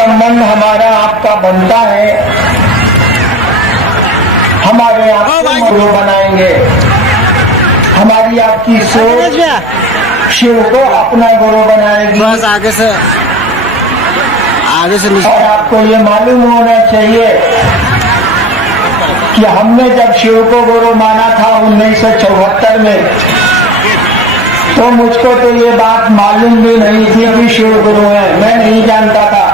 संबंध हमारा आपका बनता है, हमारे आपको गुरु बनाएंगे। हमारी आपकी सोच शिव को अपना गुरु बनाएगी। बस आगे से और आपको ये मालूम होना चाहिए कि हमने जब शिव को गुरु माना था 1974 में, तो मुझको तो ये बात मालूम भी नहीं थी कि शिव गुरु है, मैं नहीं जानता था।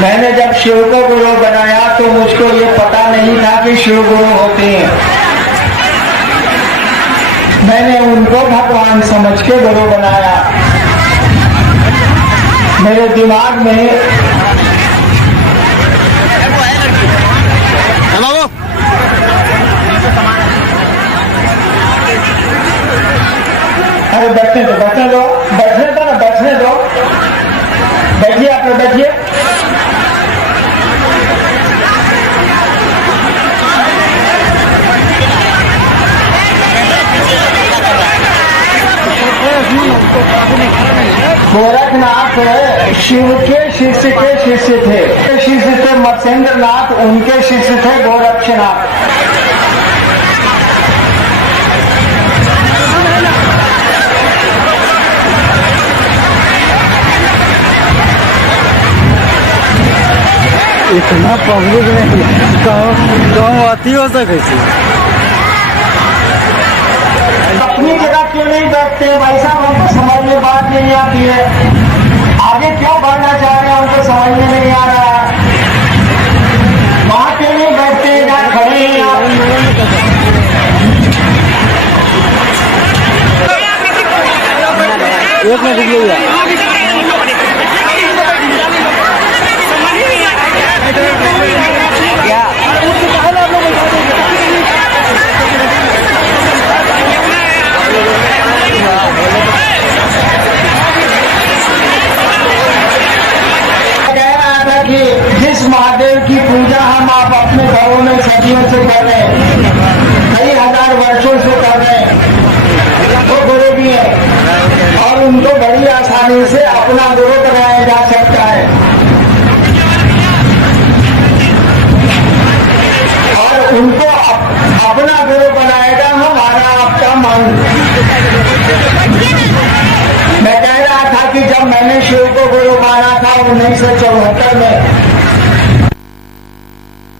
मैंने जब शिव को गुरु बनाया तो मुझको ये पता नहीं था कि शिव गुरु होते हैं। मैंने उनको भगवान समझ के गुरु बनाया। मेरे दिमाग में अरे बैठने दो, बैठने दो, बैठने दो ना, बैठने दो, बैठिए, आप लोग बैठिए। गोरखनाथ शिव के शिष्य थे। शिष्य थे मत्स्येंद्र नाथ, उनके शिष्य थे गोरक्षनाथ। इतना पब्लिक में गाँव आती हो सके अपनी जगह क्यों नहीं बैठते हैं भाई साहब? हमको समझ में बात नहीं आती है। आगे क्यों बढ़ना चाह रहे हैं उनको समझ में नहीं आ रहा है। वहां क्यों नहीं बैठते हैं जहाँ खड़े हैं आप? एक मिनट रुकिए। जिस महादेव की पूजा हम आप अपने घरों में सदियों से कर रहे हैं, कई हजार वर्षों से कर रहे हैं, वो गुरु भी है और उनको बड़ी आसानी से अपना गुरु बनाया जा सकता है। और उनको अपना गुरु बनाएगा हमारा आपका मन। मैं कह रहा था कि जब मैंने शिव को गुरु माना था 1974 में,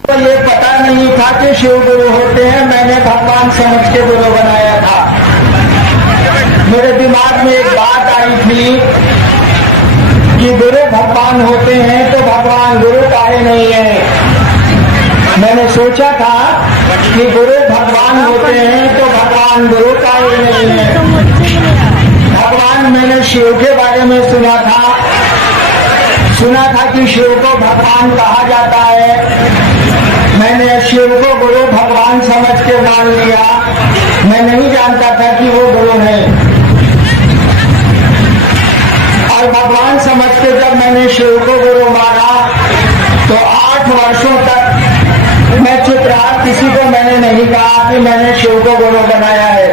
तो ये पता नहीं था कि शिव गुरु होते हैं। मैंने भगवान समझ के गुरु बनाया था। मेरे दिमाग में एक बात आई थी कि गुरु भगवान होते हैं तो भगवान गुरु काहे नहीं है। मैंने सोचा था कि गुरु भगवान होते हैं तो भगवान गुरु काहे नहीं है। भगवान मैंने शिव के बारे में सुना था कि शिव को भगवान कहा जाता है। मैंने शिव को गुरु भगवान समझ के मान लिया। मैं नहीं जानता था कि वो गुरु है। और भगवान समझ के जब मैंने शिव को गुरु माना तो 8 वर्षों तक मैं चुप रहा। किसी को मैंने नहीं कहा कि मैंने शिव को गुरु बनाया है।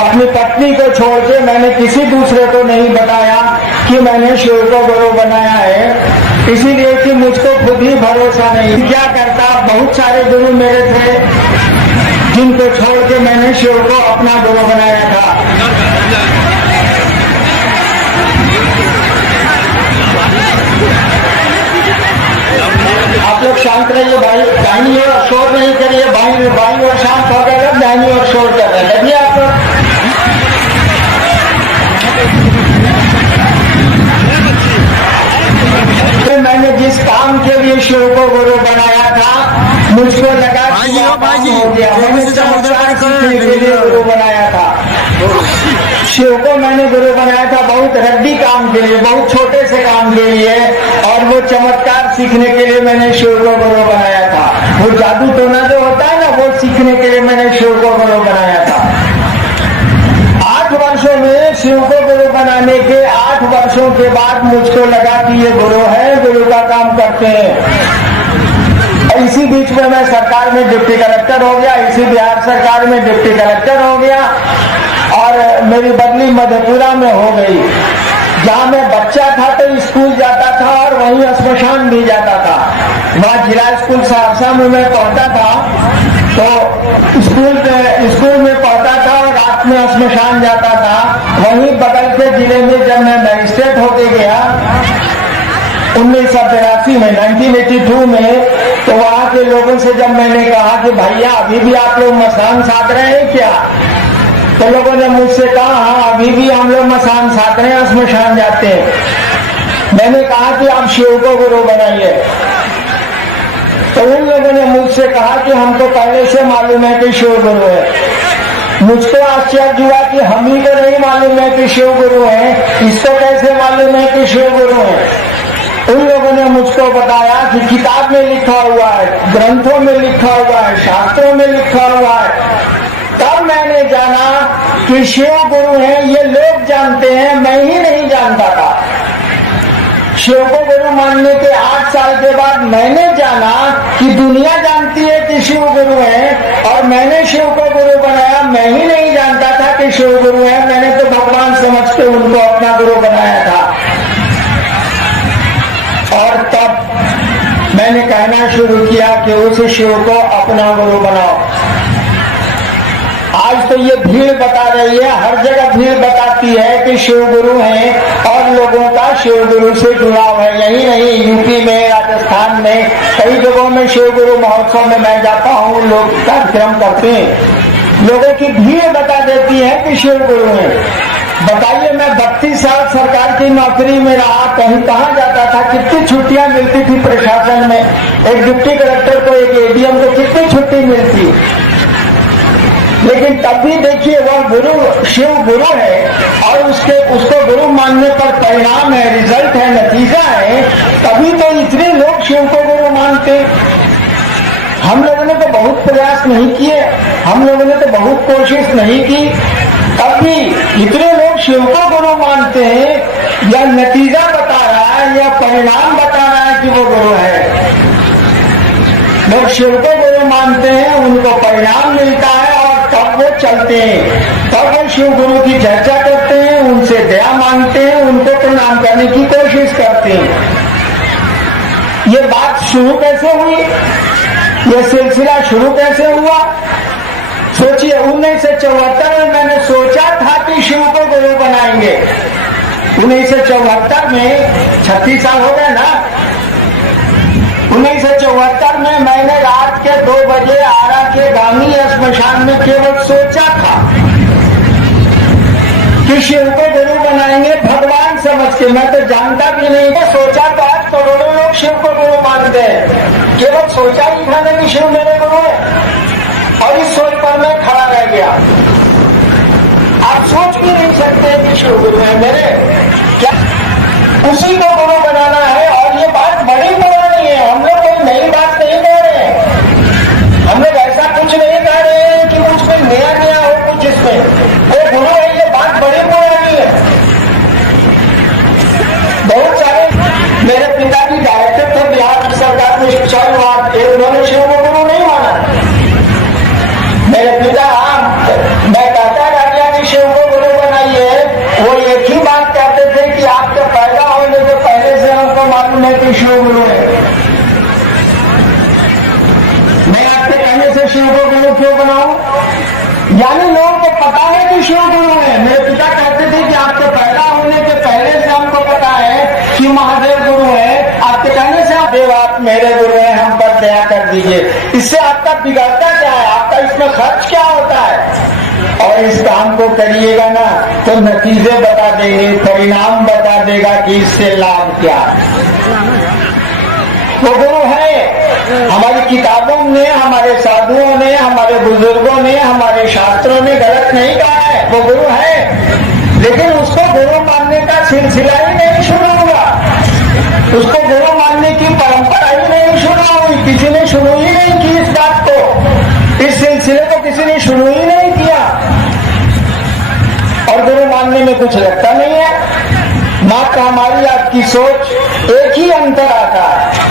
अपनी पत्नी को छोड़ के मैंने किसी दूसरे को नहीं बताया कि मैंने शिव को गुरु बनाया है, इसीलिए कि मुझको खुद ही भरोसा नहीं। क्या करता, बहुत सारे गुरु मेरे थे जिनको छोड़ के मैंने शिव को अपना गुरु बनाया था। आप लोग शांत रहिए भाई, दाहिनी ओर शोर नहीं करिए। बाई ओर शांत हो गए, दाहिनी ओर शोर कर रहे हैं। लगिए आप लोग। तो मैंने जिस काम के लिए शिव को गुरु बनाया था, मुझको लगा कि हो गया। मैंने चमत्कार करने के लिए गुरु बनाया था। शिव को मैंने गुरु बनाया था बहुत रद्दी काम के लिए, बहुत छोटे से काम के लिए, और वो चमत्कार सीखने के लिए मैंने शिव को गुरु बनाया था। वो जादू टोना जो होता है ना, वो सीखने के लिए मैंने शिव को गुरु बनाया था। 8 वर्षों में शिव को गुरु बनाने के 8 वर्षों के बाद मुझको लगा कि ये गुरु है, गुरु का काम करते हैं। इसी बीच में मैं सरकार में डिप्टी कलेक्टर हो गया, इसी बिहार सरकार में डिप्टी कलेक्टर हो गया और मेरी बदली मधेपुरा में हो गई। जहाँ मैं बच्चा था तो स्कूल जाता था और वहीं श्मशान भी जाता था। वहाँ जिला स्कूल सहरसा में मैं पढ़ता था, तो स्कूल में पढ़ता था और रात में श्मशान जाता था। वहीं बगल के जिले में जब मैं मजिस्ट्रेट होके गया 1982 में 1982 में, तो वहाँ के लोगों से जब मैंने कहा कि भैया अभी भी आप लोग मसान साध रहे हैं क्या, तो लोगों ने मुझसे कहा हाँ अभी भी हम लोग मसान साध रहे हैं, श्मशान जाते हैं। मैंने कहा कि आप शिव को गुरु बनाइए, तो उन लोगों ने मुझसे कहा कि हमको पहले से मालूम है कि शिव गुरु है। मुझको आश्चर्य हुआ कि हम ही को नहीं मालूम है कि शिव गुरु है, इसको कैसे मालूम है कि शिव गुरु है। उन लोगों ने मुझको बताया कि किताब में लिखा हुआ है, ग्रंथों में लिखा हुआ है, शास्त्रों में लिखा हुआ है। तब मैंने जाना कि शिव गुरु हैं, ये लोग जानते हैं, मैं ही नहीं जानता था। शिव को गुरु मानने के 8 साल के बाद मैंने जाना कि दुनिया जानती है कि शिव गुरु है, और मैंने शिव को गुरु बनाया। मैं ही नहीं जानता था कि शिव गुरु है, मैंने तो भगवान समझ के उनको अपना गुरु बनाया था। और तब मैंने कहना शुरू किया कि उस शिव को अपना गुरु बनाओ। आज तो ये भीड़ बता रही है, हर जगह भीड़ बताती है कि शिव गुरु हैं और लोगों का शिव गुरु से जुड़ाव है। यही नहीं, यूपी में, राजस्थान में, कई जगहों में शिव गुरु महोत्सव में मैं जाता हूँ, लोग कार्यक्रम करते हैं, लोगों की भीड़ बता देती है कि शिव गुरु हैं। बताइए, मैं 32 साल सरकार की नौकरी में रहा, कहीं कहाँ जाता था, कितनी छुट्टियां मिलती थी प्रशासन में, एक डिप्टी कलेक्टर को, एक एडीएम को कितनी छुट्टी मिलती। लेकिन तब भी देखिए वह गुरु शिव गुरु है और उसको गुरु मानने पर परिणाम है, रिजल्ट है, नतीजा है, तभी तो इतने लोग शिव को गुरु मानते। हम लोगों ने तो बहुत प्रयास नहीं किए, हम लोगों ने तो बहुत कोशिश नहीं की, तब भी इतने लोग शिव को गुरु मानते हैं। यह नतीजा बता रहा है, यह परिणाम बता रहा है कि वो गुरु है। लोग शिव को गुरु मानते हैं, उनको परिणाम मिलता है और तब वो चलते हैं, तब वो शिव गुरु की चर्चा करते हैं, उनसे दया मांगते हैं, उनको प्रणाम करने की कोशिश करते हैं। ये बात शुरू कैसे हुई, ये सिलसिला शुरू कैसे हुआ? सोचिए, 1974 में मैंने सोचा था कि शिव को गुरु बनाएंगे। 1974 में 36 साल हो गए ना। 1974 में मैंने रात के 2 बजे आरा के गामी श्मशान में केवल सोचा था कि शिव को गुरु बनाएंगे, भगवान समझ के। मैं तो जानता भी नहीं था, सोचा तो आज करोड़ों लोग शिव को गुरु मानते हैं, केवल सोचा ही था ना कि शिव मेरे गुरु है, और इस सोच पर मैं खड़ा रह गया। आप सोच भी नहीं सकते कि शिव गुरु है मेरे, क्या उसी को गुरु बनाना है। और ये बात बड़ी पुरानी है, हम लोग कोई नई बात नहीं कह रहे हैं, हम लोग ऐसा कुछ नहीं कह रहे हैं कि कुछ में नया नया हो कुछ इसमें। वो गुरु है, ये बात बड़ी पुरानी है। बहुत सारे मेरे पिताजी डायरेक्टर थे बिहार सरकार में शिक्षा विभाग के, उन्होंने शिव को गुरु नहीं माना। मेरे पिता, मैं कहता राजा जी शिव को गुरु बनाइए, वो एक ही बात कहते थे कि आपके पैदा होने से पहले से हमको मालूम है कि शिव गुरु है। मैं आपके कहने से शिव को गुरु क्यों बनाऊं? यानी लोगों को पता है कि शिव गुरु है। मेरे पिता कहते थे कि आपके पैदा होने के पहले से हमको पता है कि महादेव गुरु है, आपके कहने से आप देव, आप मेरे गुरु हैं, हम पर दया कर दीजिए। इससे आपका बिगड़ता क्या है, आपका इसमें खर्च क्या होता है? और इस काम को करिएगा ना तो नतीजे बता देंगे, परिणाम बता देगा कि इससे लाभ क्या है। वो गुरु है, हमारी किताबों ने, हमारे साधुओं ने, हमारे बुजुर्गों ने, हमारे शास्त्रों ने गलत नहीं कहा है, वो गुरु है। लेकिन उसको गुरु मानने का सिलसिला ही नहीं शुरू हुआ, उसको गुरु मानने की परंपरा ही नहीं शुरू हुई, किसी ने शुरू ही नहीं की इस बात को, इस सिलसिले को किसी ने शुरू ही नहीं किया। और गुरु मानने में कुछ लगता नहीं है, मात्र हमारी आपकी सोच एक ही अंतर आता है,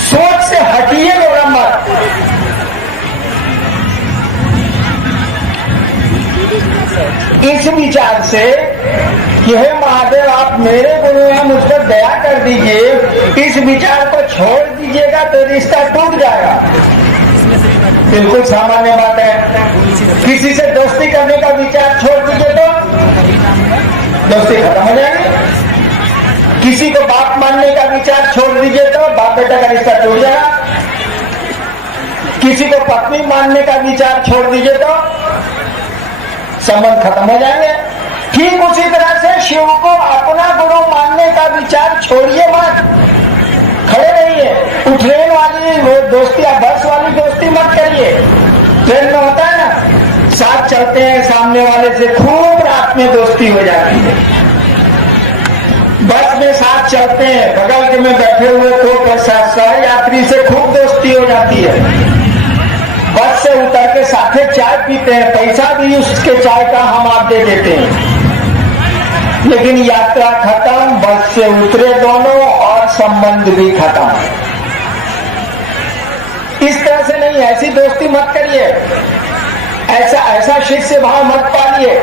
सोच से हटिए गोरा मत। इस विचार से कि हे महादेव आप मेरे गुरु हैं, मुझ पर दया कर दीजिए, इस विचार को छोड़ दीजिएगा तो रिश्ता टूट जाएगा। बिल्कुल सामान्य बात है। किसी से दोस्ती करने का विचार छोड़ दीजिए तो दोस्ती खत्म हो जाएगी। किसी को बाप मानने का विचार छोड़ दीजिए तो बाप बेटा का रिश्ता टूट जाएगा। किसी को पत्नी मानने का विचार छोड़ दीजिए तो संबंध खत्म हो जाएंगे। ठीक उसी तरह से शिव को अपना गुरु मानने का विचार छोड़िए मत, खड़े रहिए। ट्रेन वाली दोस्ती या बस वाली दोस्ती मत करिए। ट्रेन में होता है ना, साथ चलते हैं, सामने वाले से खूब रात में दोस्ती हो जाती है। बस में साथ चलते हैं, बगल में बैठे हुए को सह यात्री से खूब दोस्ती हो जाती है। बस से उतर के साथे चाय पीते हैं, पैसा भी उसके चाय का हम आप दे देते हैं। लेकिन यात्रा खत्म, बस से उतरे दोनों और संबंध भी खत्म। इस तरह से नहीं, ऐसी दोस्ती मत करिए, ऐसा शिष्य भाव मत पालिए।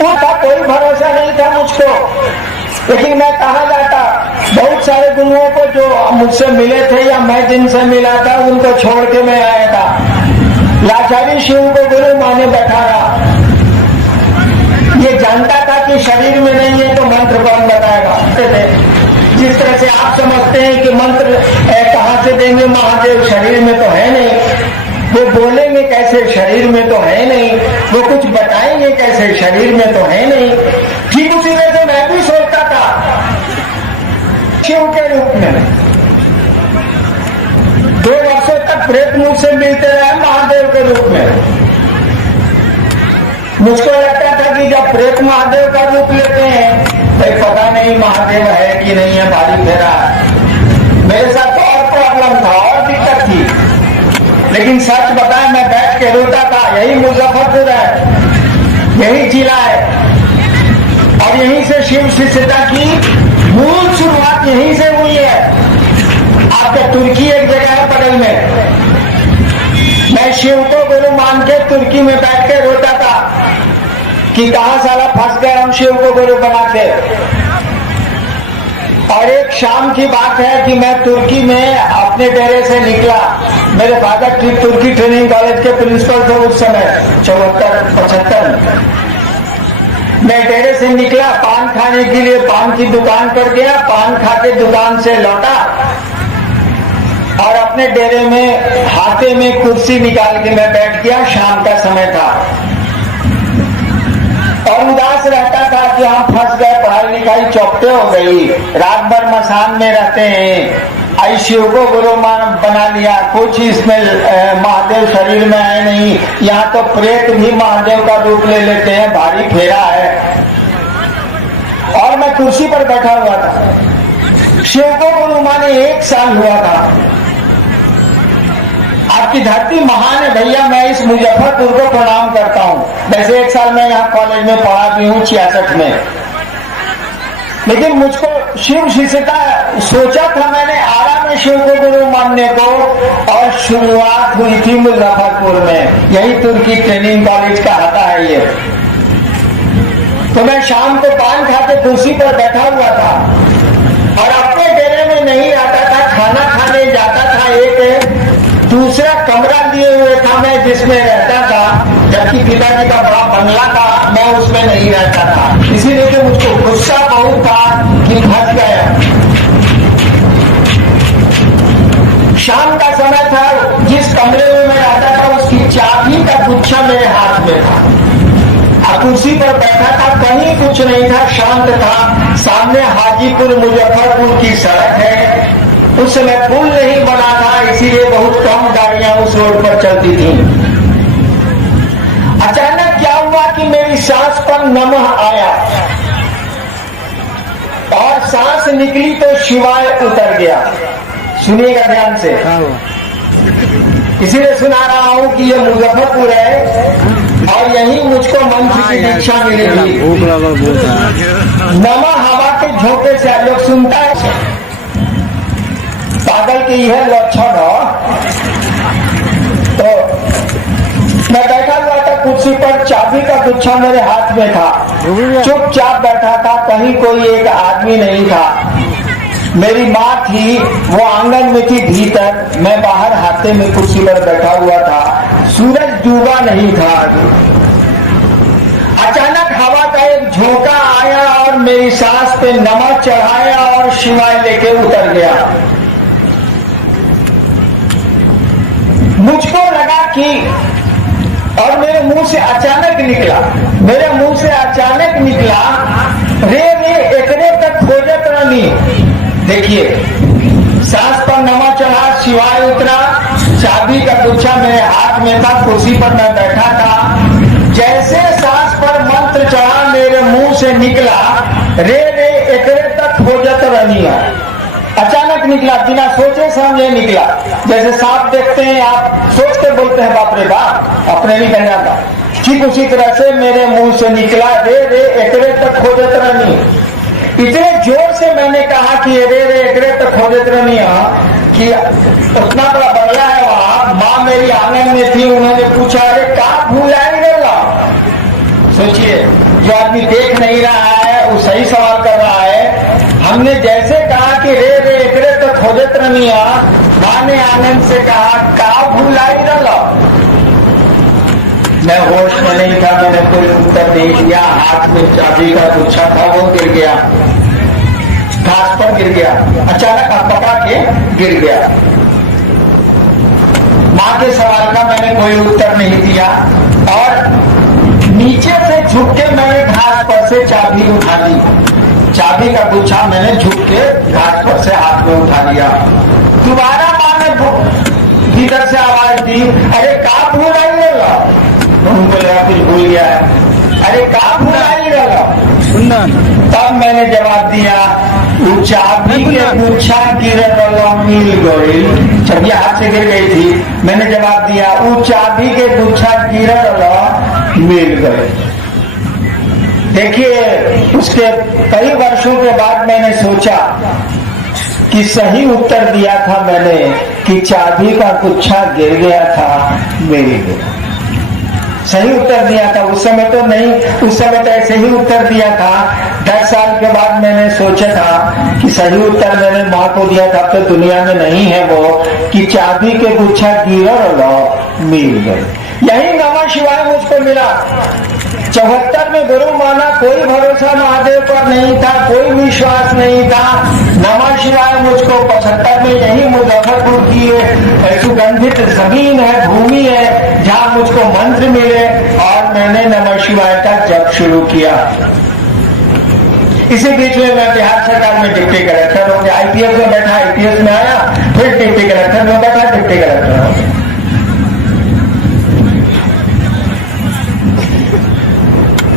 उनका कोई भरोसा नहीं था मुझको, लेकिन मैं कहा जाता, बहुत सारे गुरुओं को जो मुझसे मिले थे या मैं जिनसे मिला था उनको छोड़ के मैं आया था। लाचारी शिव को गुरु माने बैठा रहा। ये जानता था कि शरीर में नहीं है तो मंत्र कौन बताएगा। जिस तरह से आप समझते हैं कि मंत्र कहाँ से देंगे महादेव, शरीर में तो है नहीं। वो बोलेंगे कैसे, शरीर में तो है नहीं। वो कुछ बताएंगे कैसे, शरीर में तो है नहीं। ठीक उसी तरह से मैं भी सोचता था शिव के रूप में। 2 वर्षों तक प्रेत मुझ से मिलते रहे महादेव के रूप में। मुझको लगता था कि जब प्रेत महादेव का रूप लेते हैं तो पता नहीं महादेव है कि नहीं है, भारी फेरा। मेरे साथ तो और प्रॉब्लम था, और दिक्कत थी। लेकिन सच बताएं, मैं बैठ के रोता था। यही मुजफ्फरपुर है, यही जिला है, और यहीं से शिव शिष्यता की मूल शुरुआत यहीं से हुई है। आपके तुर्की एक जगह है बगल में। मैं शिव को गुरु मान के तुर्की में बैठ के रोता था कि कहां साला फंस गए हम शिव को गुरु बना के। और एक शाम की बात है कि मैं तुर्की में अपने डेरे से निकला। मेरे फादर तुर्की ट्रेनिंग कॉलेज के प्रिंसिपल थे उस समय, 74-75। मैं डेरे से निकला पान खाने के लिए, पान की दुकान पर गया, पान खा के दुकान से लौटा और अपने डेरे में हाथे में कुर्सी निकाल के मैं बैठ गया। शाम का समय था और उदास रहता था कि हम फंस गए, पढ़ाई लिखाई चौपटे हो गई, रात भर मसान में रहते हैं। आई शिव को गुरु मान बना लिया, कुछ इसमें महादेव शरीर में है नहीं। यहाँ तो प्रेत भी महादेव का रूप ले लेते हैं, भारी फेरा है। और मैं कुर्सी पर बैठा हुआ था। शिव को गुरु माने 1 साल हुआ था। आपकी धरती महान है भैया, मैं इस मुजफ्फरपुर को प्रणाम करता हूँ। वैसे 1 साल मैं यहाँ कॉलेज में पढ़ा भी हूँ 66 में, लेकिन मुझको शिव शिष्यता सोचा था मैंने आरा में शिव को गुरु मानने को, और शुरुआत हुई थी मुजफ्फरपुर में। यही तुर्की ट्रेनिंग कॉलेज का आता है ये। तो मैं शाम को पान खा के कुर्सी पर बैठा हुआ था और अपने डेरे में नहीं आता था, खाना खाने जाता था। एक दूसरा कमरा लिए हुए था मैं जिसमें रहता था, जबकि पिताजी का बड़ा बंगला था, मैं उसमें नहीं रहता था। इसीलिए कि मुझको गुस्सा बहुत था कि फंस गया। शाम का समय था, जिस कमरे में मैं रहता था उसकी चाबी का गुच्छा मेरे हाथ में था। कुर्सी पर बैठा था, कहीं कुछ नहीं था, शांत था। सामने हाजीपुर मुजफ्फरपुर की सड़क है। उस समय पुल नहीं बना था, इसीलिए बहुत कम गाड़ियां उस रोड पर चलती थी। अचानक क्या हुआ कि मेरी सांस पर नमः आया और सांस निकली तो शिवाय उतर गया। सुनिएगा ध्यान से, इसीलिए सुना रहा हूं कि ये मुजफ्फरपुर है और यही मुझको मंत्र की दीक्षा मिलेगी। नमः हवा के झोंके से लोग सुनता है, पागल की यह लक्षण हो। तो मैं बैठा हुआ था कुछ कुर्सी पर चाबी का गुच्छा मेरे हाथ में था। चुपचाप बैठा था, कहीं कोई एक आदमी नहीं था। मेरी माँ थी, वो आंगन में थी भीतर, मैं बाहर हाथे में कुर्सी पर बैठा हुआ था। सूरज डूबा नहीं था। अचानक हवा का एक झोंका आया और मेरी सांस पे नमक चढ़ाया और शिवाय लेके उतर गया। मुझको लगा कि, और मेरे मुंह से अचानक निकला, रे एकरे तक खोजत रहनी। देखिए, सांस पर नमक चढ़ा, शिवाय उतरा, चाबी का गुच्छा मेरे हाथ में था, कुर्सी पर मैं बैठा था। जैसे सांस पर मंत्र चढ़ा, मेरे मुंह से निकला, रे एकरे तक खोजत रहनी है। अचानक निकला, बिना सोचे समझे निकला। जैसे सांप देखते हैं आप, सोच के बोलते हैं बाप रे बाप, अपने नहीं कहना था। ठीक उसी तरह से मेरे मुंह से निकला, रे एकरे तक खोजत रहनी। इतने जोर से मैंने कहा कि रे एकरे तक खोजत रहनी कि उतना बड़ा बंगला है वहां। माँ मेरी आंगन में थी, उन्होंने पूछा, अरे कहाँ भूल आई रहेगा। सोचिए, जो आदमी देख नहीं रहा है वो सही सवाल कर रहा है। हमने जैसे कहा कि रे एकरे तो खोजत रनिया, माँ ने आनंद से कहा, का भूलाई रहा। मैं होश में नहीं था, मैंने कोई उत्तर नहीं दिया। हाथ में चाबी का गुच्छा था, वो गिर गया, घास पर गिर गया, अचानक पकड़ा के गिर गया। माँ के सवाल का मैंने कोई उत्तर नहीं दिया और नीचे से झुक के मैंने घास पर से चाबी उठा ली। चाबी का गुच्छा मैंने झुक के घास पर से हाथ में उठा लिया। दोबारा माँ ने भीतर से आवाज दी, अरे कहाँ भूल आई रहेगा। उनको लगा कुछ भूल गया है। अरे कहाँ भूल आई रहेगा सुनना। तब मैंने जवाब दिया, चाबी के गुच्छा गिरल मिल गई। चाबी हाथ से गिर गई थी। मैंने जवाब दिया, वो चाबी के गुच्छा गिरल मिल गए। देखिए, उसके कई वर्षों के बाद मैंने सोचा कि सही उत्तर दिया था मैंने कि चाबी का गुच्छा गिर गया था, मिल गया। सही उत्तर दिया था। उस समय तो नहीं, उस समय तो ऐसे ही उत्तर दिया था। 10 साल के बाद मैंने सोचा था कि सही उत्तर मैंने माँ को दिया था, तो दुनिया में नहीं है वो कि चाबी के गुच्छा गिरल मिल गए। यही नमः शिवाय मुझको मिला। 74 में गुरु माना, कोई भरोसा महादेव पर नहीं था, कोई विश्वास नहीं था। नमः शिवाय मुझको 75 में यही मुजफ्फरपुर की सुगंधित जमीन है, भूमि है, जहाँ मुझको मंत्र मिले और मैंने नमः शिवाय का जप शुरू किया। इसी बीच में मैं बिहार सरकार में डिप्टी कलेक्टर हो गया। IPS में बैठा, IPS में आया, फिर डिप्टी कलेक्टर में बैठा, डिप्टी कलेक्टर हो गया।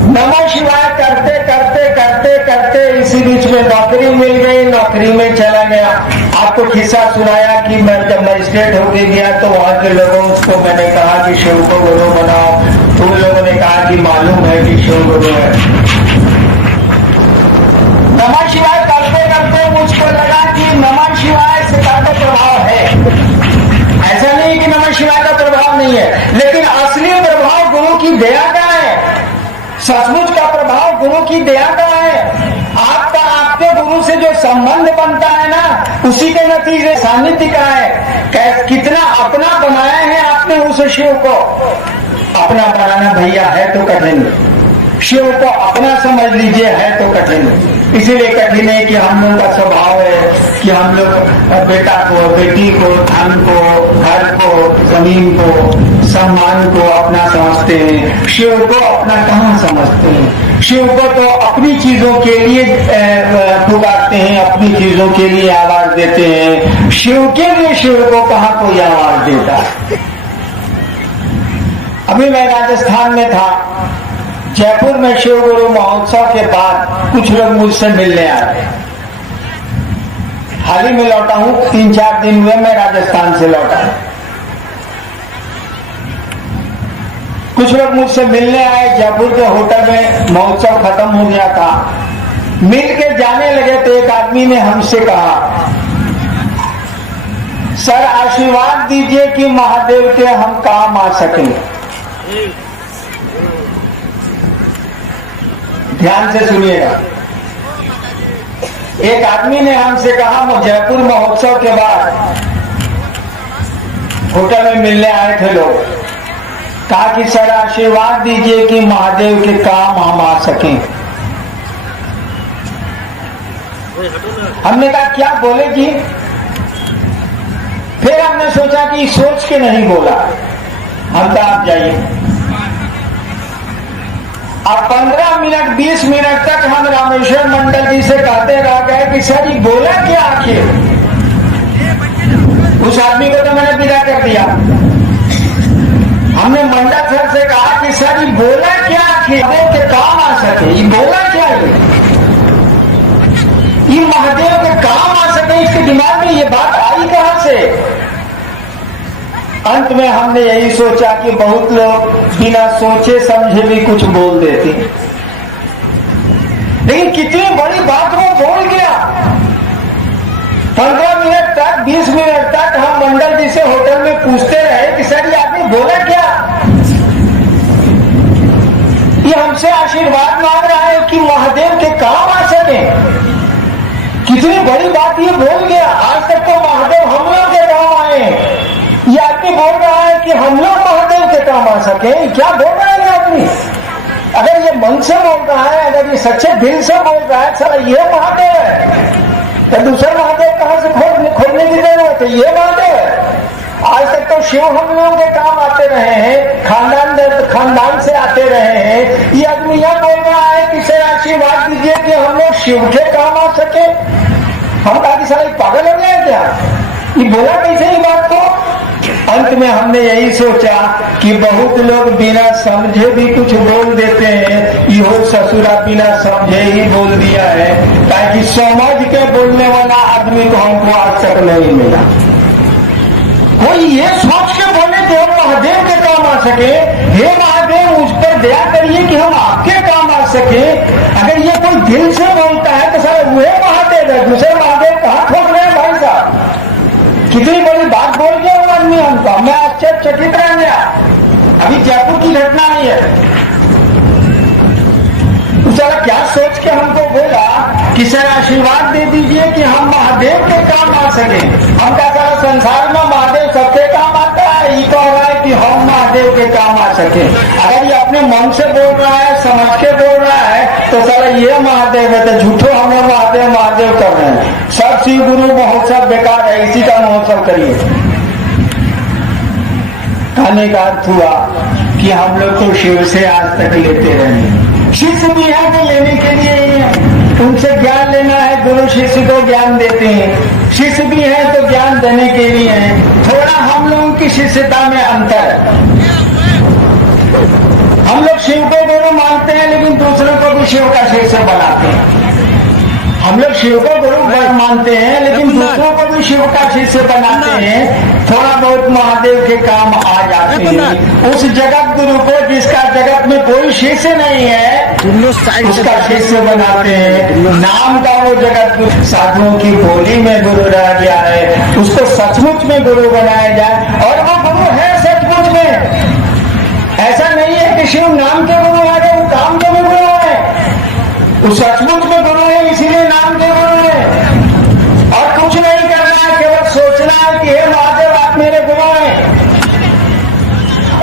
नमः शिवाय करते करते करते करते इसी बीच में नौकरी मिल गई, नौकरी में चला गया। आपको किस्सा सुनाया कि मैं जब मजिस्ट्रेट होके गया तो वहां के लोगों को मैंने कहा कि शिव को गुरु बनाओ। उन लोगों ने कहा कि मालूम है कि शिव गुरु है। नमः शिवाय करते करते मुझको लगा कि नमः शिवाय से का प्रभाव है। ऐसा नहीं कि नमः शिवाय का प्रभाव नहीं है, लेकिन असली प्रभाव गुरु की दया का है। सचमुच का प्रभाव गुरु की दया का है। आपका आपके गुरु से जो संबंध बनता है ना, उसी के नतीजे सानिध्य का है। कितना अपना बनाया है आपने उस शिव को। अपना बनाना भैया है तो कठिन, शिव को अपना समझ लीजिए है तो कठिन। इसीलिए कठिन है कि हम लोग का स्वभाव है कि हम लोग बेटा को, बेटी को, धन को, घर को, जमीन को, सम्मान को अपना समझते हैं। शिव को अपना कहाँ समझते हैं। शिव को तो अपनी चीजों के लिए पुकारते हैं, अपनी चीजों के लिए आवाज देते हैं। शिव के लिए शिव को कहाँ कोई आवाज देता। अभी मैं राजस्थान में था, जयपुर में शिव गुरु महोत्सव के बाद कुछ लोग मुझसे मिलने आए। हाल ही में लौटा हूं, 3-4 दिन हुए मैं राजस्थान से लौटा। कुछ लोग मुझसे मिलने आए। जयपुर के होटल में महोत्सव खत्म हो गया था। मिल के जाने लगे तो एक आदमी ने हमसे कहा, सर आशीर्वाद दीजिए कि महादेव के हम काम आ सकें। ध्यान से सुनिएगा। एक आदमी ने हमसे कहा, वो जयपुर महोत्सव के बाद होटल में मिलने आए थे लोग, कहा कि सर आशीर्वाद दीजिए कि महादेव के काम हम आ सकें। हमने कहा क्या बोले जी? फिर हमने सोचा कि सोच के नहीं बोला। हम कहा आप जाइए। अब 15 मिनट 20 मिनट तक हम रामेश्वर मंडल जी से कहते रह गए कि सर जी बोला क्या आखिर? उस आदमी को तो मैंने विदा कर दिया। हमने मंडल सर से कहा कि सर जी बोला क्या आखिर के काम आ सके? ये बोला क्या? ये महादेव के काम आ सके, इसके दिमाग में ये बात आई कहां से? अंत में हमने यही सोचा कि बहुत लोग बिना सोचे समझे भी कुछ बोल देते, लेकिन कितनी बड़ी बात वो बोल गया। 15 मिनट तक 20 मिनट तक हम मंडल जी से होटल में पूछते रहे कि सर ये आपने बोला क्या? ये हमसे आशीर्वाद मांग रहा है कि महादेव के काम आ सके। कितनी बड़ी बात ये बोल गया। आज तक तो महादेव हम लोग के काम आए, ये आदमी बोल रहा है कि हम लोग महादेव के काम आ सके। क्या बोल रहा है ये आदमी? अगर ये मन से बोल रहा है, अगर ये सच्चे दिल से बोल रहा है, चला ये महादेव है, तो दूसरा महादेव कहां से खोजने की जरूरत है? ये महादेव है। आज तक तो शिव हम लोगों के काम आते रहे हैं, खानदान से आते रहे हैं। ये आदमी यह बोल रहा है कि सर आशीर्वाद दीजिए कि हम लोग शिव के काम आ सके। हम कहा कि साला पागल हो गया क्या? ये बोला कैसे ही बात को? अंत में हमने यही सोचा कि बहुत लोग बिना समझे भी कुछ बोल देते हैं। यो ससुरा बिना समझे ही बोल दिया है, ताकि समझ के बोलने वाला आदमी को हमको आज तक नहीं मिला। कोई ये सोच के बोले कि हम महादेव के काम आ सके, हे महादेव मुझ पर दया करिए कि हम आपके काम आ सके। अगर ये कोई दिल से बोलता है तो सारे वह महादेव है, दूसरे महादेव कहाँ खोज रहे हैं भाई साहब? कितनी बड़ी बात बोल गया वो आदमी हमको। मैं आश्चर्यचकित रह गया। अभी जयपुर की घटना ही है। सारा क्या सोच के हमको बोला कि सर आशीर्वाद दे दीजिए कि हम महादेव के काम आ सके। हम क्या सारा संसार में महादेव सबके काम आता है? ये कह रहा है कि हम महादेव के काम आ सके। अगर ये अपने मन से बोल रहा है, समझ के बोल रहा है, तो सारा ये महादेव है, तो झूठो हम लोग महादेव महादेव कर रहे हैं। सब शिव गुरु महोत्सव बेकार है, इसी का महोत्सव करिए। कहने का अर्थ हुआ कि हम लोग तो शिव से आज तक लेते रहे। शिष्य भी है तो लेने के लिए, उनसे ज्ञान लेना है, गुरु शिष्य को ज्ञान देते हैं। शिष्य भी है तो ज्ञान देने के लिए है। थोड़ा हम लोगों की शिष्यता में अंतर है। हम लोग शिव को गुरु मानते हैं, लेकिन दूसरों को भी शिव का शिष्य बनाते हैं। हम लोग शिव को गुरु मानते हैं, लेकिन दूसरों को भी शिव का शिष्य बनाते हैं। थोड़ा बहुत महादेव के काम आ जाते हैं। उस जगत गुरु को, जिसका जगत में कोई शिष्य नहीं है, उसका शिष्य बनाते हैं। नाम का वो जगत गुरु साधुओं की बोली में गुरु रह गया है, उसको सचमुच में गुरु बनाया जाए। और वो गुरु है सचमुच में। ऐसा नहीं है कि शिव नाम के गुरु है, वो काम के भी गुरु है। वो सचमुच में गुरु है, इसीलिए नाम के गुरु है। और कुछ नहीं करना है, केवल सोचना है कि हे महादेव आप मेरे गुरु हैं,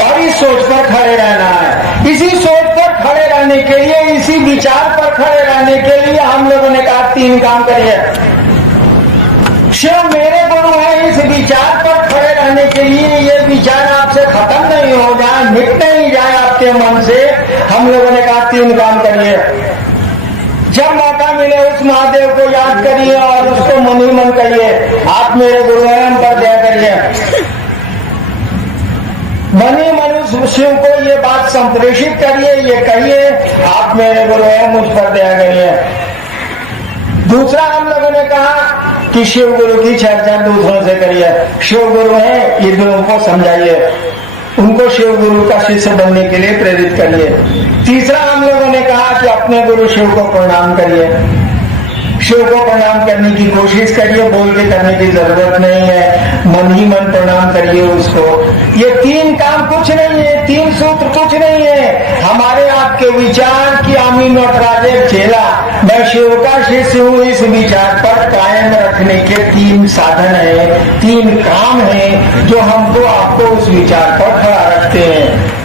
और इस सोच पर खड़े रहना है। इसी सोच पर खड़े रहने के लिए, इसी विचार पर खड़े रहने के लिए हम लोगों ने कहा 3 काम करिए। शिव मेरे गुरु है, इस विचार पर खड़े रहने के लिए, ये विचार आपसे खत्म नहीं हो जाए, मिट नहीं जाए आपके मन से, हम लोगों ने कहा 3 काम करिए। जब मौका मिले उस महादेव को याद करिए और उसको मन ही मन करिए, आप मेरे गुरु हैं, हम पर दया करिए। मन ही मन उस शिव को ये बात संप्रेषित करिए, ये कहिए आप मेरे गुरु हैं, मुझ पर दया करिए। दूसरा हम लोगों ने कहा कि शिव गुरु की चर्चा दूसरों से करिए। शिव गुरु हैं, ये गुरुओं को समझाइए, उनको शिव गुरु का शिष्य बनने के लिए प्रेरित करिए। तीसरा हम लोगों ने कहा कि अपने गुरु शिव को प्रणाम करिए। शिव को प्रणाम करने की कोशिश करिए, बोल के करने की जरूरत नहीं है, मन ही मन प्रणाम करिए उसको। ये 3 काम कुछ नहीं है, 3 सूत्र कुछ नहीं है, हमारे आपके विचार की आमी नटराजे चेला मैं शिवका शिष्य हूँ। इस विचार पर कायम रखने के 3 साधन है, 3 काम है जो हमको आपको उस विचार पर खड़ा रखते हैं।